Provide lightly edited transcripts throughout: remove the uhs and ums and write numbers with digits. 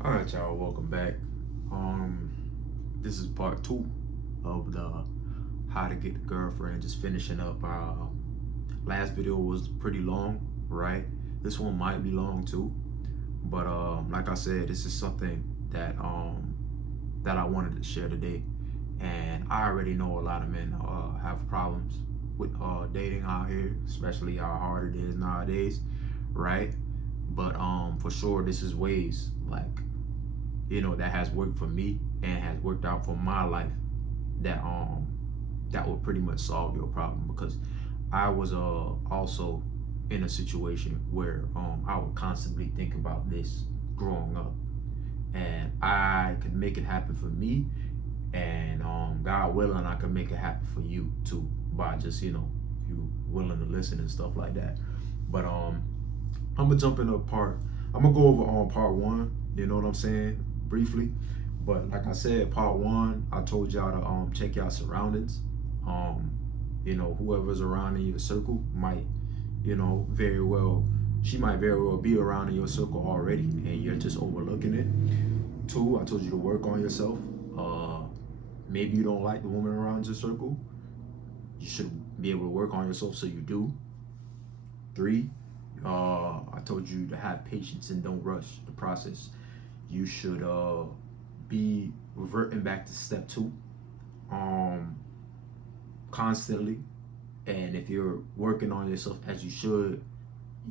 All right, y'all, welcome back. Um, this is part two of the how to get a girlfriend. Just finishing up. Our last video was pretty long, right? This one might be long too, but like I said, this is something that I wanted to share today, and I already know a lot of men have problems with dating out here, especially how hard it is nowadays, right? But for sure, this is ways like that has worked for me and has worked out for my life that that will pretty much solve your problem because I was also in a situation where I would constantly think about this growing up, and I could make it happen for me, and God willing I could make it happen for you too by just you willing to listen and stuff like that. But I'm gonna jump in a part. I'm gonna go over on part one. You know what I'm saying, briefly. But like I said, part one, I told y'all to check y'all surroundings. Um, whoever's around in your circle might, very well, she might very well be around in your circle already, and you're just overlooking it. Two, I told you to work on yourself. Uh, Maybe you don't like the woman around your circle. You should be able to work on yourself so you do. Three, I told you to have patience and don't rush the process. You should be reverting back to step two um, constantly. And if you're working on yourself as you should,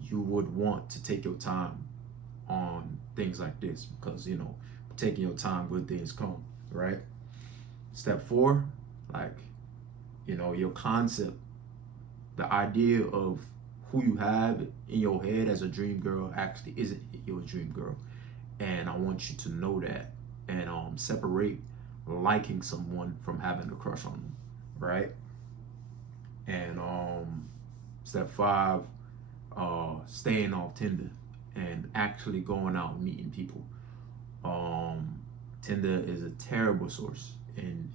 you would want to take your time on things like this because, taking your time, good things come, right? Step four, like, your concept, the idea of who you have in your head as a dream girl actually isn't your dream girl, and I want you to know that, and separate liking someone from having a crush on them, right? And step five, staying off Tinder and actually going out and meeting people. Um, Tinder is a terrible source, and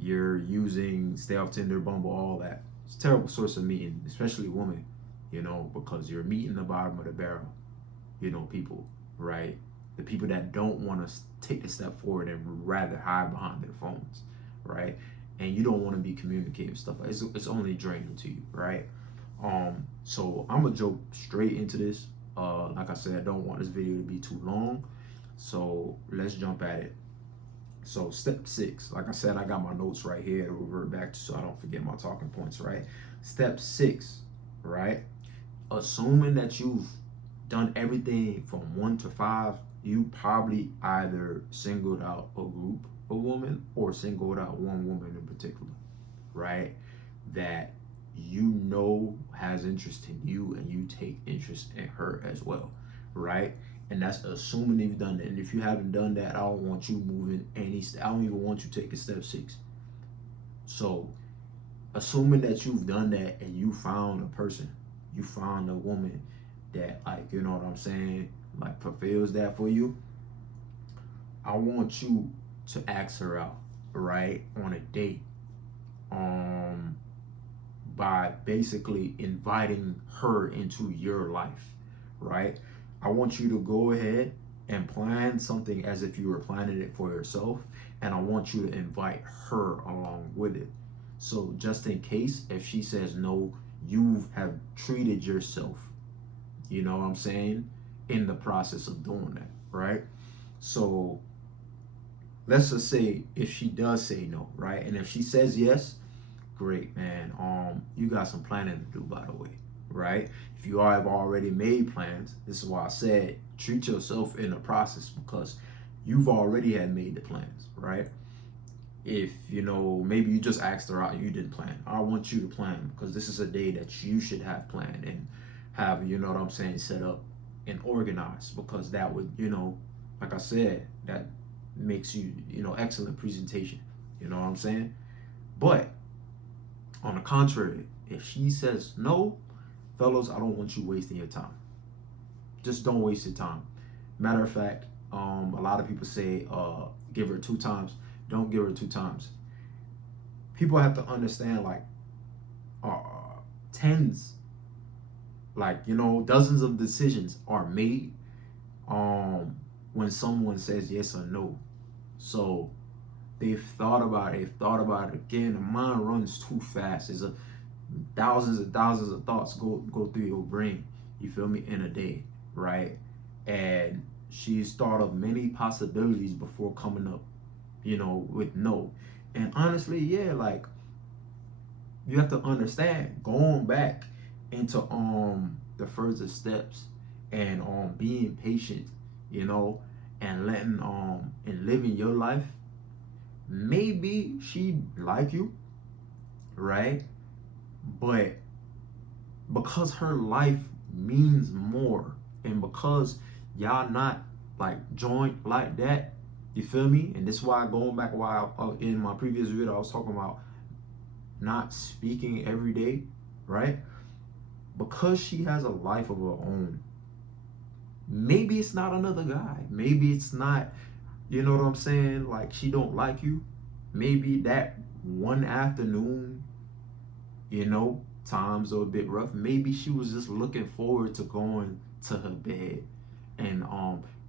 you're using stay off Tinder, Bumble, all that. It's a terrible source of meeting, especially women, because you're meeting the bottom of the barrel, people, right? The people that don't want to take the step forward and rather hide behind their phones, right? And you don't want to be communicating stuff. It's only draining to you, right? So I'm gonna jump straight into this. Like I said, I don't want this video to be too long, so let's jump at it. So step six, like I said, I got my notes right here to revert back to so I don't forget my talking points, right? Step six, right? Assuming that you've done everything from one to five, you probably either singled out a group of women or singled out one woman in particular, right? That has interest in you and you take interest in her as well, right? And that's assuming you've done that. And if you haven't done that, I don't want you moving I don't even want you taking step six. So assuming that you've done that and you found a person, you found a woman that, like, you know what I'm saying, like fulfills that for you, I want you to ask her out, right? On a date. Um by basically inviting her into your life, right? I want you to go ahead and plan something as if you were planning it for yourself, and I want you to invite her along with it. So just in case if she says no, you have treated yourself, you know what I'm saying, in the process of doing that, right? So let's just say if she does say no, right? And if she says yes, great, man. You got some planning to do, by the way, right? If you have already made plans, this is why I said treat yourself in the process because you've already had made the plans, right? If maybe you just asked her out and you didn't plan, I want you to plan because this is a day that you should have planned and have, you know what I'm saying, set up and organized because that would, like I said, that makes you, excellent presentation. You know what I'm saying? But on the contrary, if she says no, fellas, I don't want you wasting your time. Just don't waste your time. Matter of fact, a lot of people say give her two times. Don't give her two times. People have to understand, like, uh, tens, like, dozens of decisions are made um, when someone says yes or no. So they've thought about it again. The mind runs too fast. There's thousands and thousands of thoughts go through your brain, you feel me, in a day, right? And she's thought of many possibilities before coming up, with no. And honestly, yeah, like, you have to understand, going back into the further steps, and being patient, and letting and living your life. Maybe she like you, right? But because her life means more, and because y'all not like joint like that, you feel me? And this is why, going back, why in my previous video I was talking about not speaking every day, right? Because she has a life of her own. Maybe it's not another guy. Maybe it's not, you know what I'm saying? Like, she don't like you. Maybe that one afternoon, times are a bit rough. Maybe she was just looking forward to going to her bed and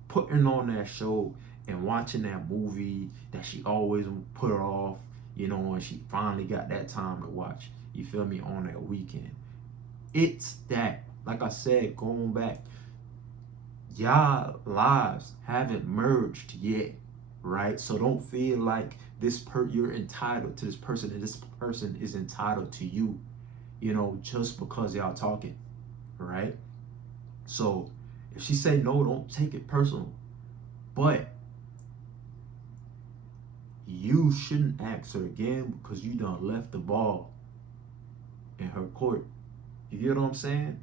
putting on that show and watching that movie that she always put off, and she finally got that time to watch. You feel me? On that weekend. It's that, like I said, going back, y'all lives haven't merged yet, right? So don't feel like you're entitled to this person and this person is entitled to you, just because y'all talking, right? So if she say no, don't take it personal. But you shouldn't ask her again, because you done left the ball in her court. You get what I'm saying?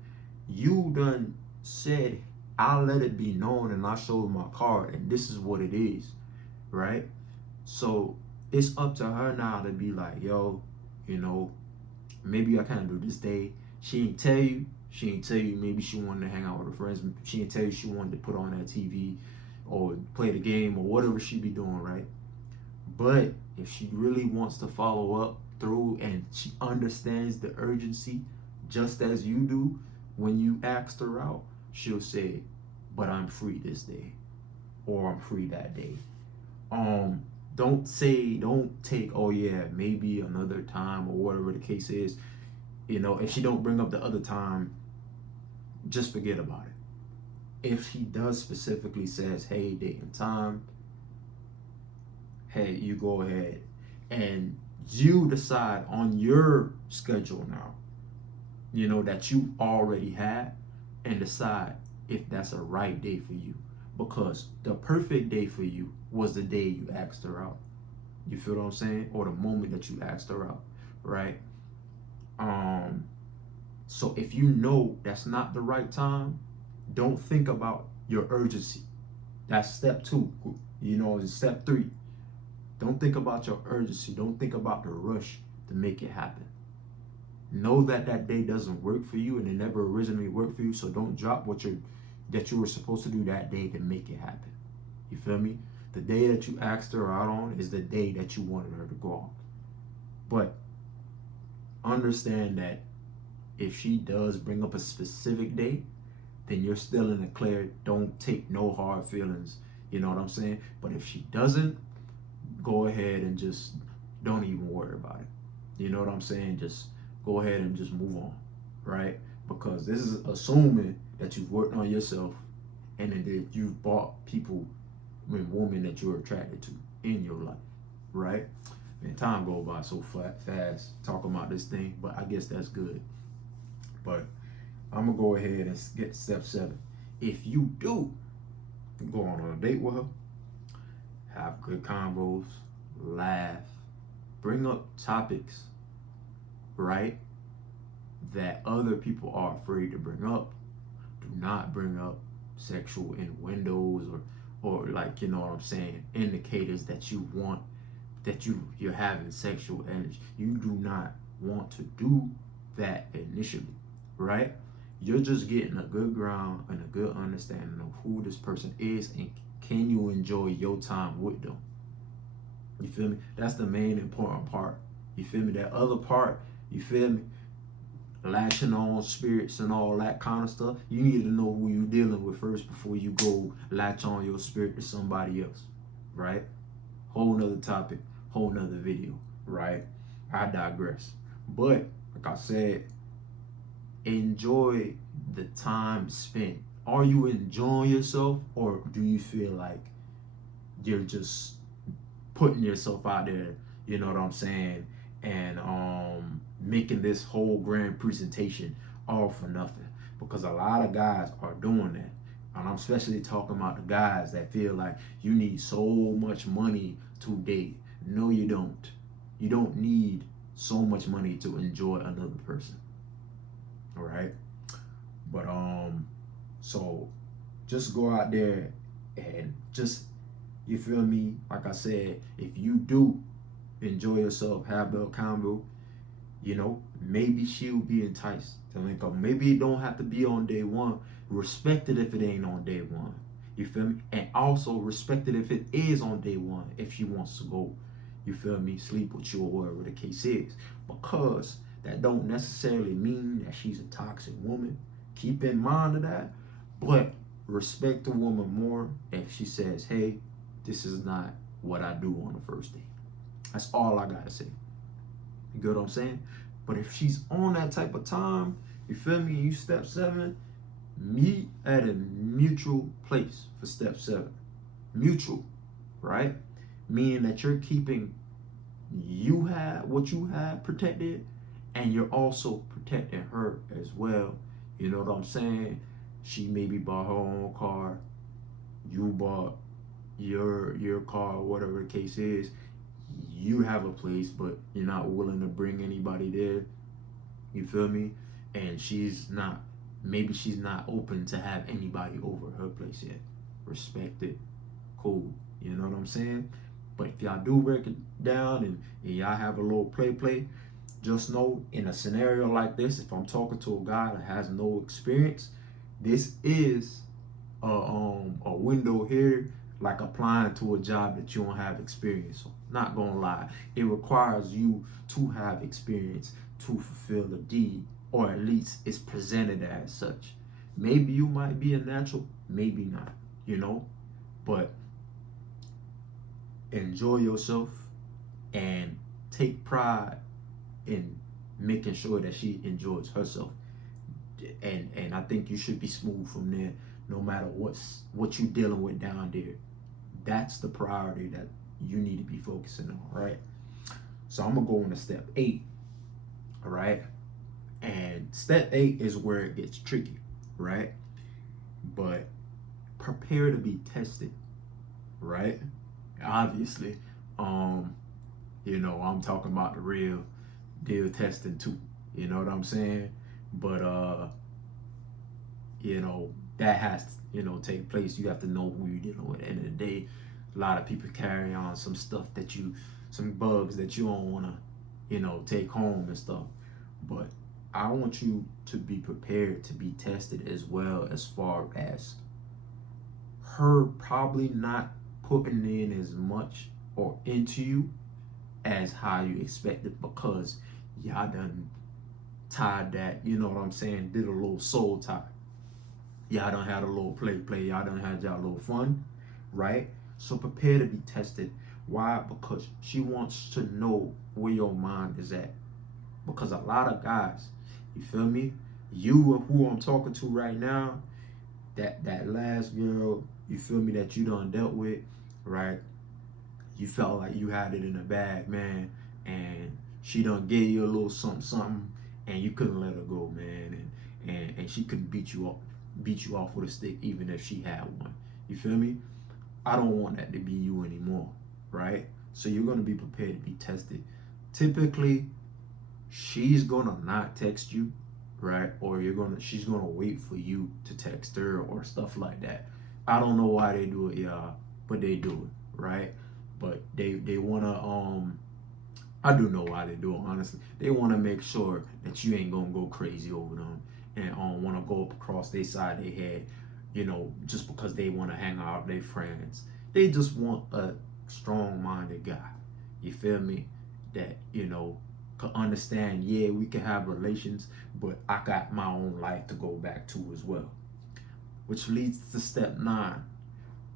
You done said, I'll let it be known, and I showed my card, and this is what it is, right? So it's up to her now to be like, yo, maybe I can't do this day. She ain't tell you. Maybe she wanted to hang out with her friends. She ain't tell you she wanted to put on that TV or play the game or whatever she be doing, right? But if she really wants to follow up through, and she understands the urgency just as you do, when you asked her out, she'll say, but I'm free this day, or I'm free that day. Don't take, oh yeah, maybe another time, or whatever the case is. If she don't bring up the other time, just forget about it. If she does specifically says, hey, date and time, hey, you go ahead and you decide on your schedule now, that you already had, and decide if that's a right day for you. Because the perfect day for you was the day you asked her out. You feel what I'm saying? Or the moment that you asked her out, right? So if you know that's not the right time, don't think about your urgency. That's step 2. It's step 3. Don't think about your urgency. Don't think about the rush to make it happen. Know that that day doesn't work for you, and it never originally worked for you. So don't drop that you were supposed to do that day to make it happen. You feel me? The day that you asked her out on is the day that you wanted her to go on. But understand that if she does bring up a specific day, then you're still in the clear. Don't take no hard feelings. You know what I'm saying? But if she doesn't, go ahead and just don't even worry about it. You know what I'm saying? Just go ahead and just move on, right? Because this is assuming that you've worked on yourself, and that you've bought people, women that you're attracted to in your life, right? Man, time go by so fast talking about this thing, but I guess that's good. But I'm gonna go ahead and get step 7. If you do go on a date with her, have good combos, laugh, bring up topics, right, that other people are afraid to bring up. Do not bring up sexual innuendos or like, you know what I'm saying, indicators that you want, that you're having sexual energy. You do not want to do that initially, right? You're just getting a good ground and a good understanding of who this person is, and can you enjoy your time with them. You feel me? That's the main important part. You feel me? That other part, you feel me? lashing on spirits and all that kind of stuff, you need to know who you're dealing with first before you go latch on your spirit to somebody else, right? Whole nother topic, whole nother video, right? I digress. But like I said, enjoy the time spent. Are you enjoying yourself, or do you feel like you're just putting yourself out there, you know what I'm saying, and making this whole grand presentation all for nothing? Because a lot of guys are doing that. And I'm especially talking about the guys that feel like you need so much money to date. No, you don't. You don't need so much money to enjoy another person. All right. But so just go out there and just, you feel me? Like I said, if you do enjoy yourself, have the combo, you know, maybe she'll be enticed to link up. Maybe it don't have to be on day one. Respect it if it ain't on day one. You feel me? And also respect it if it is on day one, if she wants to go, you feel me, sleep with you or whatever the case is. Because that don't necessarily mean that she's a toxic woman. Keep in mind of that. But respect the woman more if she says, hey, this is not what I do on the first date. That's all I gotta say. You get what I'm saying? But if she's on that type of time, you feel me, you step 7, meet at a mutual place for step 7. Mutual, right? Meaning that you're keeping what you have protected, and you're also protecting her as well. You know what I'm saying? She maybe bought her own car, you bought your car, whatever the case is. You have a place, but you're not willing to bring anybody there. You feel me? And maybe she's not open to have anybody over her place yet. Respect it. Cool. You know what I'm saying? But if y'all do break it down and y'all have a little play, just know in a scenario like this, if I'm talking to a guy that has no experience, this is a window here, like applying to a job that you don't have experience on. Not gonna lie, it requires you to have experience to fulfill the deed, or at least it's presented as such. Maybe you might be a natural, maybe not, you know, but enjoy yourself and take pride in making sure that she enjoys herself. And I think you should be smooth from there, no matter what you're dealing with down there. That's the priority that you need to be focusing on, right? So I'm gonna go into step 8, all right? And step 8 is where it gets tricky, right? But prepare to be tested, right? Obviously, you know, I'm talking about the real deal testing too. You know what I'm saying? But you know, that has to, you know, take place. You have to know who you're dealing with. At the end of the day, a lot of people carry on some stuff some bugs that you don't want to, you know, take home and stuff. But I want you to be prepared to be tested as well, as far as her probably not putting in as much or into you as how you expected, because y'all done tied that, you know what I'm saying, did a little soul tie. Y'all done had a little play. Y'all done had y'all little fun, right? So prepare to be tested. Why? Because she wants to know where your mind is at. Because a lot of guys, you feel me? You who I'm talking to right now, that last girl, you feel me, that you done dealt with, right? You felt like you had it in the bag, man, and she done gave you a little something, and you couldn't let her go, man, and she couldn't beat you off with a stick, even if she had one. You feel me? I don't want that to be you anymore, right? So you're gonna be prepared to be tested. Typically, she's gonna not text you, right? Or she's gonna wait for you to text her or stuff like that. I don't know why they do it, y'all, but they do it, right? But they wanna I do know why they do it, honestly. They wanna make sure that you ain't gonna go crazy over them and wanna go up across their side of their head, you know, just because they wanna hang out with their friends. They just want a strong-minded guy. You feel me? That, you know, can understand, yeah, we can have relations, but I got my own life to go back to as well. Which leads to step 9.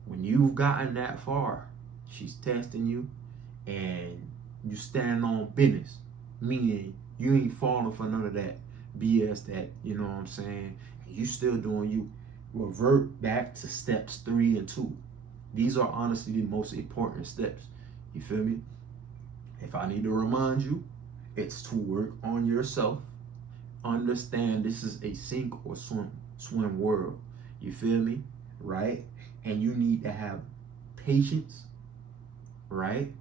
When you've gotten that far, she's testing you and you stand on business, meaning you ain't falling for none of that BS that, you know what I'm saying, you still doing you. Revert back to steps 3 and 2. These are honestly the most important steps. You feel me? If I need to remind you, it's to work on yourself. Understand this is a sink or swim world. You feel me? Right? And you need to have patience, right?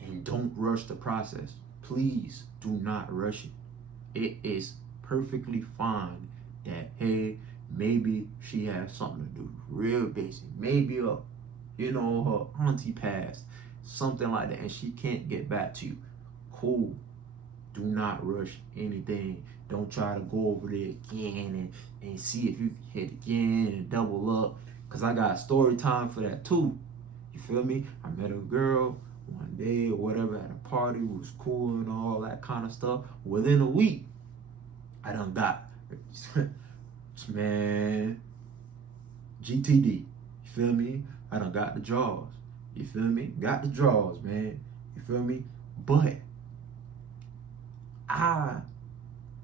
And don't rush the process. Please do not rush it. It is perfectly fine that, hey, maybe she has something to do, real busy. Maybe her auntie passed, something like that, and she can't get back to you. Cool. Do not rush anything. Don't try to go over there again and see if you can hit again and double up. Cause I got story time for that too. You feel me? I met a girl one day or whatever at a party, was cool and all that kind of stuff. Within a week, I done got man, GTD. You feel me? I done got the draws. You feel me? Got the draws, man. You feel me? But I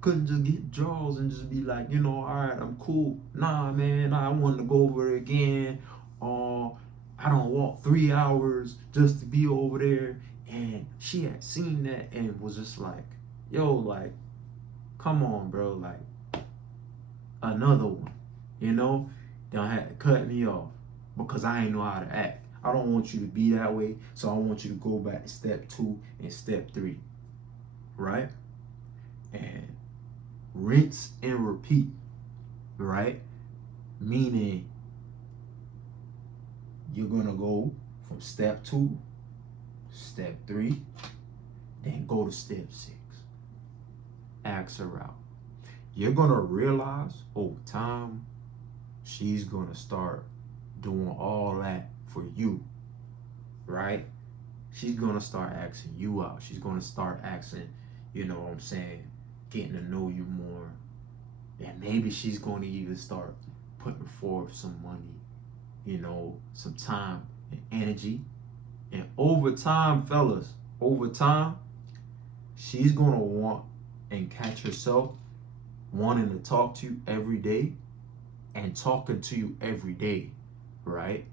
couldn't just get draws and just be like, all right, I'm cool. Nah, man, I wanted to go over it again. I don't walk 3 hours just to be over there. And she had seen that and was just like, yo, like, come on, bro, like, another one, Then had to cut me off because I ain't know how to act. I don't want you to be that way, so I want you to go back to step 2 and step 3, right? And rinse and repeat, right? Meaning you're gonna go from step 2, step 3, then go to step 6. Ask her out. You're gonna realize over time, she's gonna start doing all that for you, right? She's gonna start asking you out. She's gonna start asking, getting to know you more. And maybe she's gonna even start putting forth some money, some time and energy. And over time, fellas, she's gonna want and catch herself wanting to talk to you every day and talking to you every day, right?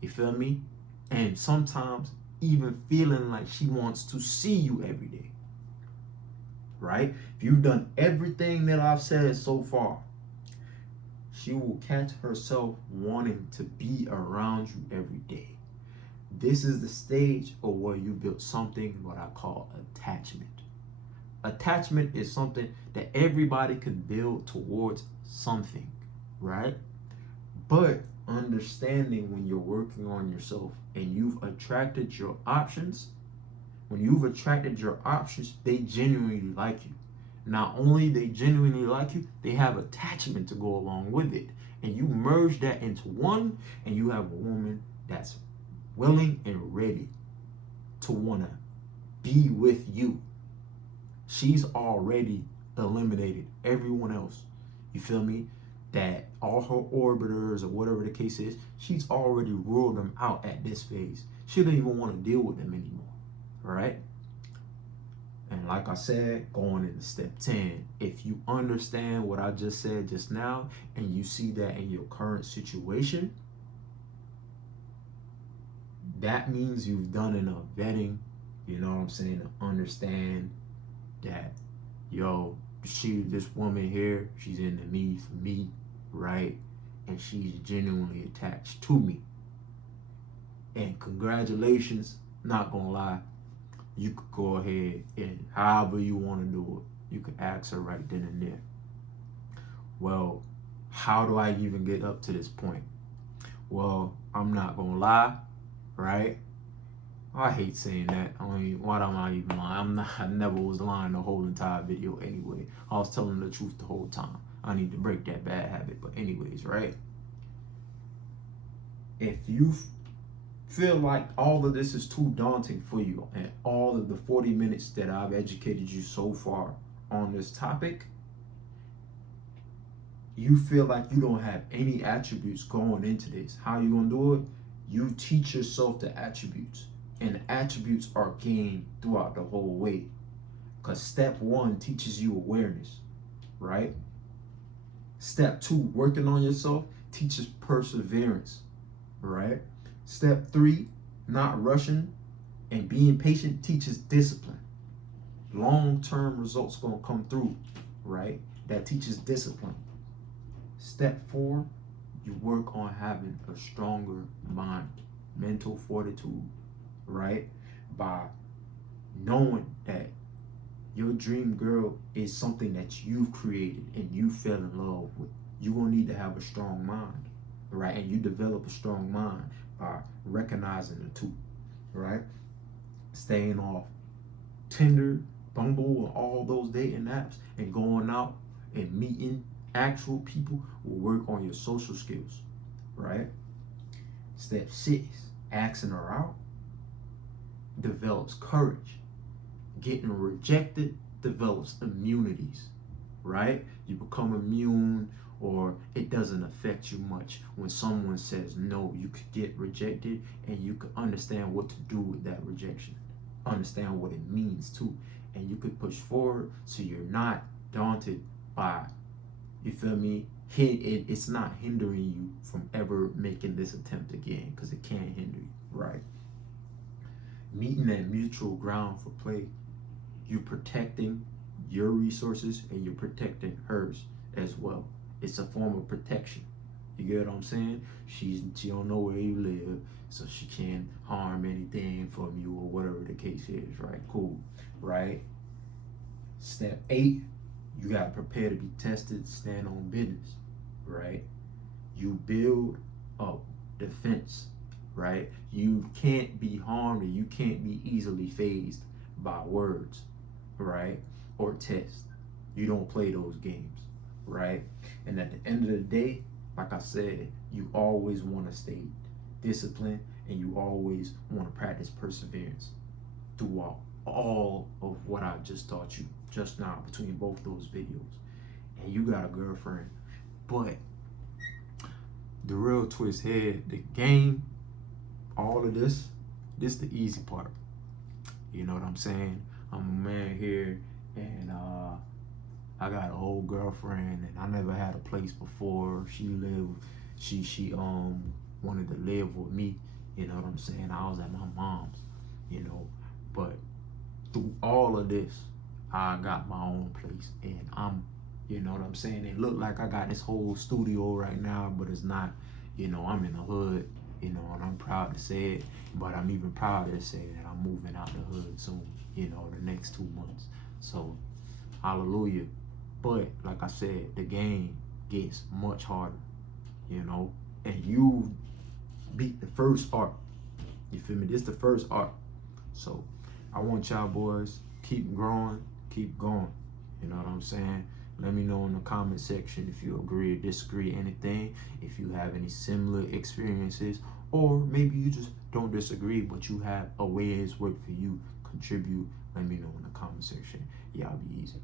You feel me? And sometimes even feeling like she wants to see you every day, right? If you've done everything that I've said so far, she will catch herself wanting to be around you every day. This is the stage of where you build something what I call attachment. Attachment is something that everybody can build towards something, right? But understanding when you're working on yourself and you've attracted your options, they genuinely like you. Not only they genuinely like you, they have attachment to go along with it. And you merge that into one, and you have a woman that's willing and ready to want to be with you. She's already eliminated everyone else. You feel me? That all her orbiters or whatever the case is, she's already ruled them out at this phase. She don't even want to deal with them anymore. All right? And like I said, going into step 10, if you understand what I just said just now and you see that in your current situation, that means you've done enough vetting, to understand that, this woman here, she's into me for me, right? And she's genuinely attached to me. And congratulations, not gonna lie, you could go ahead and however you want to do it, you could ask her right then and there. Well, how do I even get up to this point? Well, I'm not gonna lie, right? I hate saying that. I mean, why am I even lying? I never was lying the whole entire video anyway. I was telling the truth the whole time. I need to break that bad habit. But anyways, right? If you feel like all of this is too daunting for you, and all of the 40 minutes that I've educated you so far on this topic, you feel like you don't have any attributes going into this, how you gonna do it? You teach yourself the attributes, and the attributes are gained throughout the whole way. Because step 1 teaches you awareness, right? Step 2, working on yourself, teaches perseverance, right? Step 3, not rushing and being patient, teaches discipline. Long-term results gonna come through, right? That teaches discipline. Step 4, you work on having a stronger mind, mental fortitude, right? By knowing that your dream girl is something that you've created and you fell in love with. You're gonna need to have a strong mind, right? And you develop a strong mind by recognizing the two, right? Staying off Tinder, Bumble, and all those dating apps, and going out and meeting actual people will work on your social skills, right? Step 6, asking her out develops courage. Getting rejected develops immunities, right? You become immune, or it doesn't affect you much when someone says no. You could get rejected and you could understand what to do with that rejection, understand what it means too, and you could push forward so you're not daunted by, you feel me, it's not hindering you from ever making this attempt again, because it can't hinder you, right? Meeting that mutual ground for play, you're protecting your resources and you're protecting hers as well. It's a form of protection. You get what I'm saying? She don't know where you live, so she can't harm anything from you or whatever the case is, right? Cool, right? Step 8, you gotta prepare to be tested, stand on business, right? You build up defense, right? You can't be harmed, and you can't be easily fazed by words, right? Or tests. You don't play those games, right? And at the end of the day, like I said, you always want to stay disciplined, and you always want to practice perseverance throughout all of what I just taught you just now between both those videos. And you got a girlfriend. But the real twist here, the game, all of this the easy part. You know what I'm saying? I'm a man here, and I got an old girlfriend, and I never had a place before. She wanted to live with me. You know what I'm saying? I was at my mom's, you know. But through all of this, I got my own place, and I'm, you know what I'm saying? It looked like I got this whole studio right now, but it's not. You know, I'm in the hood, you know, and I'm proud to say it, but I'm even prouder to say that I'm moving out the hood soon, you know, the next 2 months. So, hallelujah. But, like I said, the game gets much harder, you know, and you beat the first arc. You feel me? This is the first arc. So, I want y'all boys, keep growing, keep going. You know what I'm saying? Let me know in the comment section if you agree or disagree anything, if you have any similar experiences, or maybe you just don't disagree, but you have a way it's worked for you. Contribute. Let me know in the comment section. Y'all be easy.